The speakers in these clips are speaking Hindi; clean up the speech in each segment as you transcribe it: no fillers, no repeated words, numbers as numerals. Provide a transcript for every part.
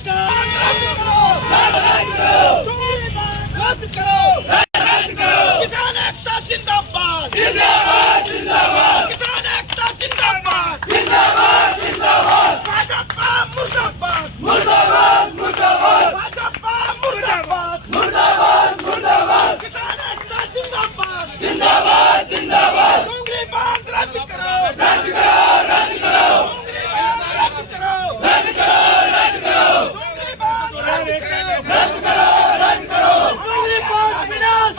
किसान एकता जिंदाबाद जिंदाबाद जिंदाबाद किसान एकता जिंदाबाद जिंदाबाद जिंदाबाद भाजपा मुर्दाबाद मुर्दाबाद मुर्दाबाद भाजपा मुर्दाबाद मुर्दाबाद मुर्दाबाद किसान एकता जिंदाबाद जिंदाबाद जिंदाबाद डोंगरी बांध रद्द करो रद्द करो रद्द करो डोंगरी बांध रद्द करो रद्द करो रद्द करो डोंगरी बांध रद्द करो रद्द करो रद्द करो डोंगरी बांध विनाश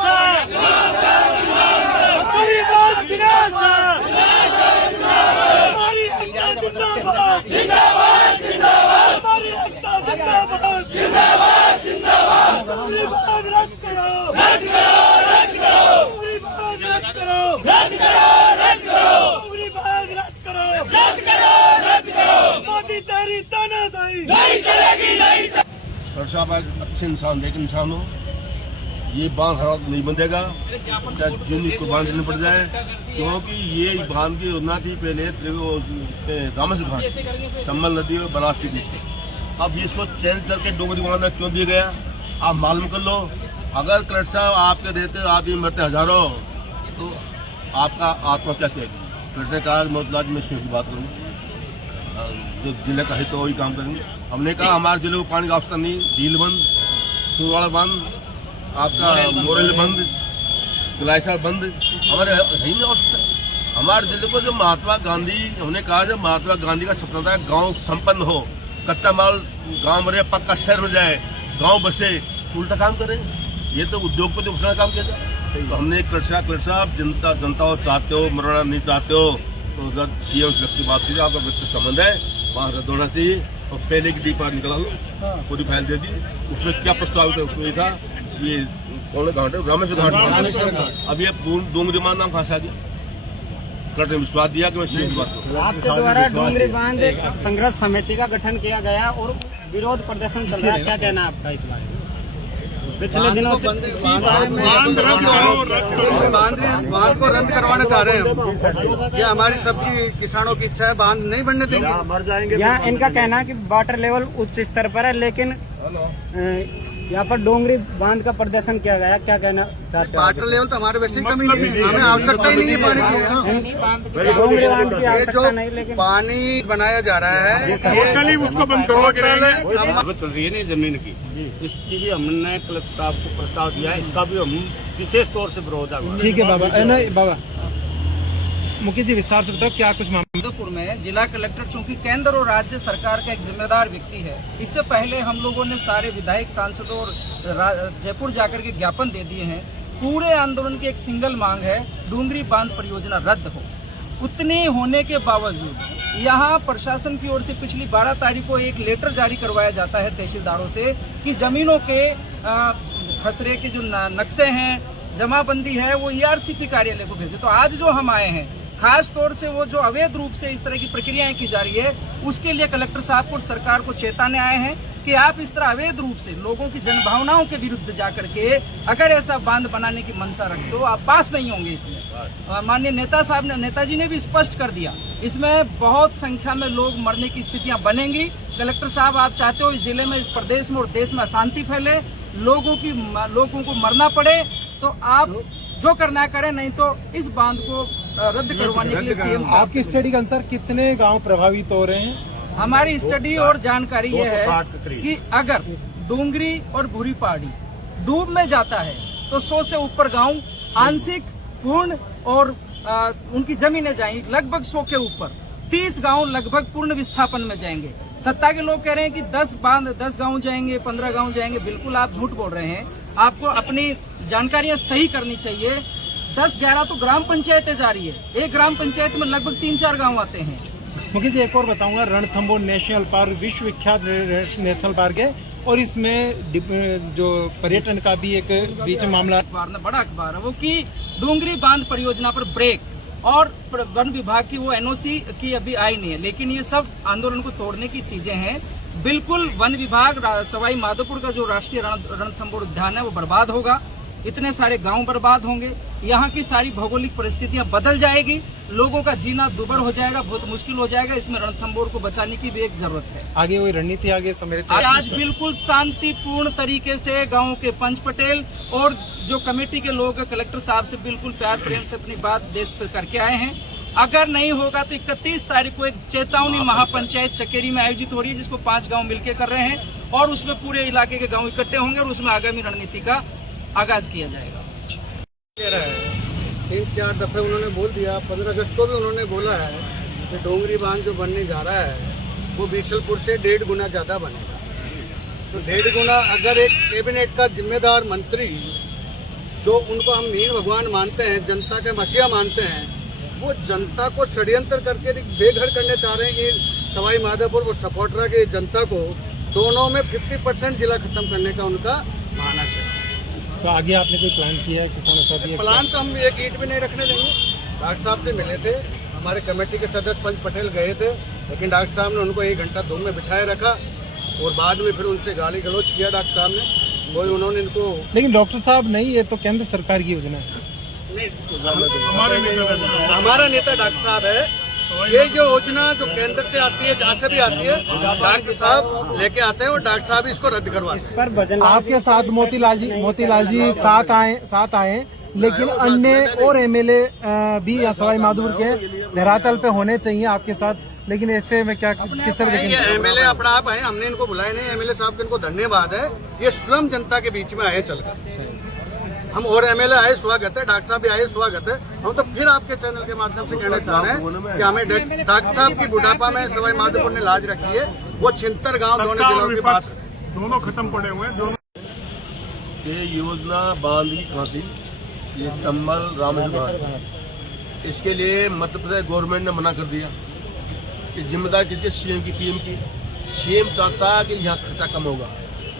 जिंदाबाद जिंदाबाद हमारी एकता जिंदाबाद जिंदाबाद जिंदाबाद डोंगरी बांध रद्द करो रद्द करो रद्द करो डोंगरी बांध रद्द करो रद्द करो रद्द करो डोंगरी बांध रद्द करो रद्द करो रद्द करो मोदी तेरी तानाशाही नहीं चलेगी नहीं साहब अच्छे इंसान नेक इंसान हो, ये बांध नहीं बंधेगा चाहे जिन कुर्बान देनी पड़ जाए, क्योंकि ये बांध की योजना थी पहले रामेश्वर घाट चंबल नदी और बनास के बीच में। अब इसको चेंज करके डोंगरी बांध कियों दिया गया आप मालूम कर लो। अगर कलेक्टर साहब आपके रहते आदमी मरते हजारों तो आपका आत्मा क्या कहेगी। कलेक्टर ने कहा मोतलाज में की बात करूँगी, जो जिले का है तो वही काम करेंगे। हमने कहा हमारे जिले को पानी का आवश्यकता नहीं, डील बंद, सुरवाड़ा बंद, आपका मोरेल बंद, गुलाइसा बंद, हमारे नहीं में आवश्यकता। हमारे जिले को जो महात्मा गांधी, हमने कहा जब महात्मा गांधी का सपना था गांव संपन्न हो, कच्चा माल गांव में रहे, पक्का शहर में जाए, गांव बसे, उल्टा काम करें। ये तो उद्योगपति घोषणा काम किया था। तो हमने कलेक्टर साहब जनता हो चाहते हो मरना नहीं चाहते हो तो जब सीएम व्यक्ति बात कीजिए, आपका व्यक्ति संबंध है वहाँ रद्द होना चाहिए और पहले की डी पार निकला लो, पूरी फाइल दे दी। उसमें क्या प्रस्ताव था, उसमें था ये कौन घाट है रामेश्वर घाट। अब ये डोंगरी बांध नाम कहाँ से आ गया। कलेक्टर ने विश्वास दिया कि मैं सीएम की बात करूँ। आपके द्वारा डोंगरी बांध संघर्ष समिति का गठन किया गया और विरोध प्रदर्शन चल रहा है, क्या कहना है आपका इस बारे में। पिछले दिनों बांध को रद्द करवाना चाह रहे हैं। ये हमारी सबकी किसानों की इच्छा है, बांध नहीं बनने देंगे, मर जाएंगे। यहाँ इनका कहना है कि वाटर लेवल उच्च स्तर पर है, लेकिन यहाँ पर डोंगरी बांध का प्रदर्शन किया गया, क्या कहना चाहते हैं। वाटर लेवल तो हमारे वैसे कमी नहीं है, हमें आवश्यकता ही नहीं है पानी की। डोंगरी बांध की ये आवश्यकता जो नहीं, लेकिन पानी बनाया जा रहा है टोटली उसको बंद करवा के रहेंगे। चल रही है ना जमीन की, इसकी भी हमने कलेक्टर साहब को प्रस्ताव दिया है, इसका भी हम विशेष तौर से विरोध है। ठीक है बाबा, बाबा मुकेश जी विस्तार से बताओ क्या कुछ मामला। माधोपुर में जिला कलेक्टर चूंकि केंद्र और राज्य सरकार का एक जिम्मेदार व्यक्ति है, इससे पहले हम लोगों ने सारे विधायक सांसदों और जयपुर जाकर के ज्ञापन दे दिए हैं। पूरे आंदोलन की एक सिंगल मांग है, डोंगरी बांध परियोजना रद्द हो। उतने होने के बावजूद यहाँ प्रशासन की ओर से पिछली 12 तारीख को एक लेटर जारी करवाया जाता है तहसीलदारों से कि जमीनों के खसरे के जो नक्शे हैं, जमाबंदी है, वो ईआरसीपी कार्यालय को भेजे। तो आज जो हम आए हैं, खास तौर से वो जो अवैध रूप से इस तरह की प्रक्रियाएं की जा रही है, उसके लिए कलेक्टर साहब को सरकार को चेताने आए हैं कि आप इस तरह अवैध रूप से लोगों की जनभावनाओं के विरुद्ध जाकर के अगर ऐसा बांध बनाने की मंशा रखते हो, आप पास नहीं होंगे इसमें। माननीय नेताजी ने भी स्पष्ट कर दिया, इसमें बहुत संख्या में लोग मरने की स्थितियां बनेंगी। कलेक्टर साहब, आप चाहते हो इस जिले में, इस प्रदेश में और देश में अशांति फैले, लोगों को मरना पड़े, तो आप जो करना करें, नहीं तो इस बांध को रद्द करवाने के लिए सीएम साहब। आपकी स्टडी के अनुसार कितने गांव प्रभावित हो रहे हैं। हमारी स्टडी और जानकारी ये है कि अगर डोंगरी और भूरी पहाड़ी डूब में जाता है तो 100 से ऊपर गांव आंशिक, पूर्ण और उनकी जमीनें जाएंगी लगभग 100 के ऊपर। 30 गांव लगभग पूर्ण विस्थापन में जाएंगे। सत्ता के लोग कह रहे हैं कि 10 गांव जाएंगे, 15 गांव जाएंगे। बिल्कुल आप झूठ बोल रहे हैं। आपको अपनी जानकारियां सही करनी चाहिए। 10-11 तो ग्राम पंचायतें जा रही है, एक ग्राम पंचायत में लगभग 3-4 गांव आते हैं। मुकेश जी एक और बताऊंगा, रणथंभौर नेशनल पार्क विश्व विख्यात नेशनल पार्क है और इसमें जो पर्यटन का भी एक बीच मामला बड़ा अखबार है वो कि डोंगरी बांध परियोजना पर ब्रेक, और वन विभाग की वो एनओसी की अभी आई नहीं है। लेकिन ये सब आंदोलन को तोड़ने की चीजें हैं। बिल्कुल वन विभाग, सवाई माधोपुर का जो राष्ट्रीय रणथंभौर उद्यान है वो बर्बाद होगा। इतने सारे गांव बर्बाद होंगे, यहाँ की सारी भौगोलिक परिस्थितियां बदल जाएगी, लोगों का जीना दुभर हो जाएगा, बहुत मुश्किल हो जाएगा। इसमें रणथंभौर को बचाने की भी एक जरूरत है। आगे वही रणनीति आगे सम्मिलित आज बिल्कुल शांतिपूर्ण तरीके से गांव के पंच पटेल और जो कमेटी के लोग कलेक्टर साहब से बिल्कुल प्यार प्रेम से अपनी बात देश पे करके आए हैं। अगर नहीं होगा तो 31 तारीख को एक चेतावनी महापंचायत चकेरी में आयोजित हो रही है, जिसको 5 गांव मिलकर कर रहे हैं और उसमें पूरे इलाके के गांव इकट्ठे होंगे और उसमें आगामी रणनीति का आगाज किया जाएगा। 3-4 दफे उन्होंने बोल दिया, 15 अगस्त को भी उन्होंने बोला है कि डोंगरी बांध जो बनने जा रहा है वो बीसलपुर से 1.5 गुना ज्यादा बनेगा। तो 1.5 गुना अगर एक कैबिनेट का जिम्मेदार मंत्री, जो उनको हम मीर भगवान मानते हैं, जनता के मसीहा मानते हैं, वो जनता को षड्यंत्र करके बेघर करने चाह रहे हैं कि सवाई माधोपुर और सपोटरा की जनता को दोनों में 50% जिला खत्म करने का उनका मानस है। तो आगे आपने कोई प्लान किया है किसानों से? प्लान तो हम एक ईंट भी नहीं रखने देंगे। डॉक्टर साहब से मिले थे, हमारे कमेटी के सदस्य पंच पटेल गए थे, लेकिन डॉक्टर साहब ने उनको 1 घंटा धूप में बिठाए रखा और बाद में फिर उनसे गाली गलौज किया डॉक्टर साहब ने। वही उन्होंने इनको, लेकिन डॉक्टर साहब नहीं, ये तो केंद्र सरकार की योजना है। हमारा नेता डॉक्टर साहब है। ये जो योजना जो केंद्र से आती है, जहाँ से भी आती है, डॉक्टर साहब लेके आते हैं और डॉक्टर साहब इसको रद्द करवाते हैं। आपके साथ मोतीलाल जी साथ आए, लेकिन अन्य और एमएलए भी सवाई माधोपुर के धरातल पे होने चाहिए आपके साथ, लेकिन ऐसे में क्या किस तरह ये एमएलए अपना आप आए, हमने इनको बुलाया नहीं। एमएलए साहब का इनको धन्यवाद है, ये स्वयं जनता के बीच में आए चलकर। हम और एमएलए आए, स्वागत है, डॉक्टर साहब भी आए, स्वागत है। हम तो फिर आपके चैनल के माध्यम से कहना चाह रहे हैं कि हमें डॉक्टर साहब की बुढ़ापा में सवाई माधोपुर ने लाज रखी है, वो 76 गांव दोनों जिलों की बात दोनों खत्म पड़े हुए हैं। दोनों ये योजना बांध की कहाँ थी? ये चंबल रामेश्वर, इसके लिए मध्य प्रदेश गवर्नमेंट ने मना कर दिया कि जिम्मेदारी किसके? सीएम की, पीएम की। सीएम चाहता है कि यहाँ खर्चा कम होगा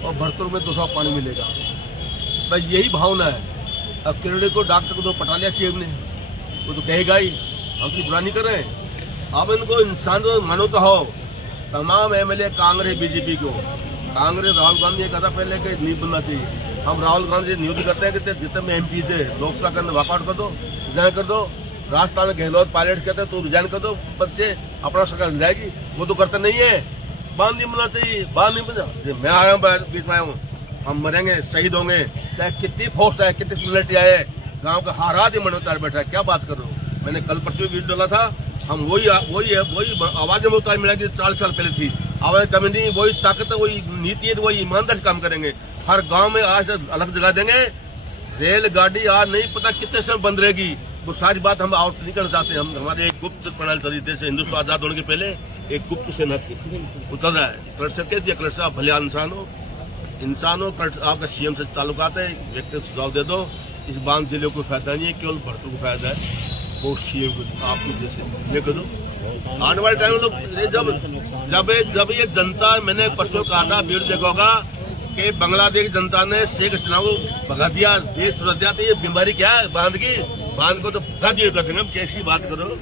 और भरतपुर में 200 पानी मिलेगा, बस यही भावना है। अब किरणे को डॉक्टर को तो पटा लिया सीएम ने, वो तो कहेगा ही, हम की बुरा नहीं कर रहे हैं। अब इनको इंसान तो मानो तो हो, तमाम एमएलए कांग्रेस बीजेपी को, कांग्रेस राहुल गांधी ने कहा था पहले कि नहीं बनना चाहिए। हम राहुल गांधी से नियुक्त करते हैं कि जितने में एमपी थे लोकसभा के अंदर वॉकआउट कर दो, रिजाइन कर दो। राजस्थान में गहलोत पायलट कहते तो रिजाइन कर दो पद से, अपना सरकार मिल जाएगी। वो तो करते नहीं है। बांध नहीं बनना चाहिए, बांध नहीं बना। मैं आया हूँ, बीच में आया हूँ, हम मरेंगे, शहीद होंगे, चाहे कितनी फोर्स है, कितनी मिलिट्री आए, गांव का हारात ही मन उतार बैठा है। क्या बात कर रहे हो? मैंने कल परसों वीडियो डाला था, हम वही आवाज में उतार मिला कि 40 साल पहले थी। आवाज कमी नहीं, वही ताकत है, वही नीति है, वही ईमानदार से काम करेंगे। हर गांव में आज अलग जगह देंगे। रेलगाड़ी आज नहीं पता कितने समय बंद रहेगी, वो सारी बात हम आउट नहीं करना चाहते। हम हमारे एक गुप्त प्रणाली चली थी, जैसे हिंदुस्तान आजाद होने के पहले एक गुप्त सेना थी, वो चल रहा है। कलेक्टर कह दिया, कलेक्टर साहब भले इंसान हो, आपका सीएम से ताल्लुकात है, व्यक्तिगत सुझाव दे दो। इस बांध जिले को फायदा नहीं है, केवल भरतपुर को फायदा है। वो सीएम को आपको जैसे ये कर दो। आने वाले टाइम में लोग जब ये जनता, मैंने परसों कहा था भीड़ देखोगा कि बांग्लादेश जनता ने शेख हसीना को भगा दिया, देश छुड़ा दिया। तो ये बीमारी क्या है बांध की? बांध को तो फंसा दिए करते हैं, कैसी बात करो।